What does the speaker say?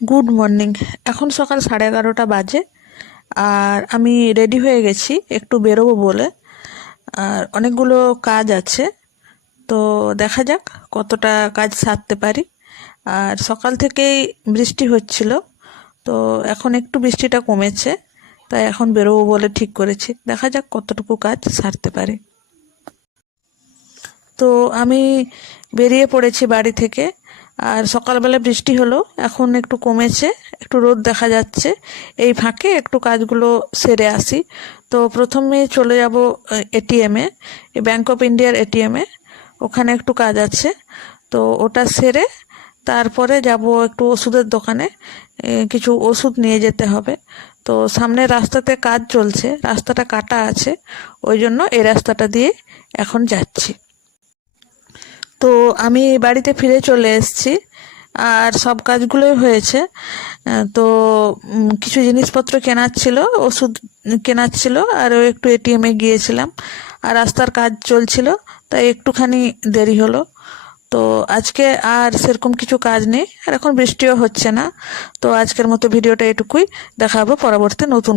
Good morning. এখন সকাল 11:30 বাজে। আর আমি রেডি হয়ে গেছি একটু বেরোবো বলে। আর অনেকগুলো কাজ আছে, তো দেখা যাক কতটা কাজ সারতে পারি। আর সকাল থেকেই বৃষ্টি হচ্ছিল, তো এখন একটু বৃষ্টিটা কমেছে, তাই এখন বেরোবো বলে ঠিক করেছি। দেখা যাক কতটুকু কাজ সারতে পারি। তো আমি বেরিয়ে পড়েছি বাড়ি থেকে। আর সকালবেলা বৃষ্টি হলো, এখন একটু কমেছে, একটু রোদ দেখা যাচ্ছে। এই ফাঁকে একটু কাজগুলো সেরে আসি। তো প্রথমে চলে যাব এটিএমে, ব্যাংক অফ ইন্ডিয়ার এটিএমে। ওখানে একটু কাজ আছে, তো ওটা সেরে তারপরে যাব একটু ওষুধের দোকানে। কিছু ওষুধ নিয়ে যেতে হবে। তো সামনের রাস্তাতে কাজ চলছে, রাস্তাটা কাটা আছে, ওই জন্য এই রাস্তাটা দিয়ে এখন যাচ্ছি। তো আমি বাড়িতে ফিরে চলে এসেছি, আর সব কাজগুলোই হয়েছে। তো কিছু জিনিসপত্র কেনার ছিল, ওষুধ কেনার ছিল, আর ওই একটু এটিএমে গিয়েছিলাম। আর রাস্তার কাজ চলছিল, তাই একটুখানি দেরি হলো। তো আজকে আর সেরকম কিছু কাজ নেই, আর এখন বৃষ্টিও হচ্ছে না। তো আজকের মতো ভিডিওটা এটুকুই। দেখা হবে পরবর্তী নতুন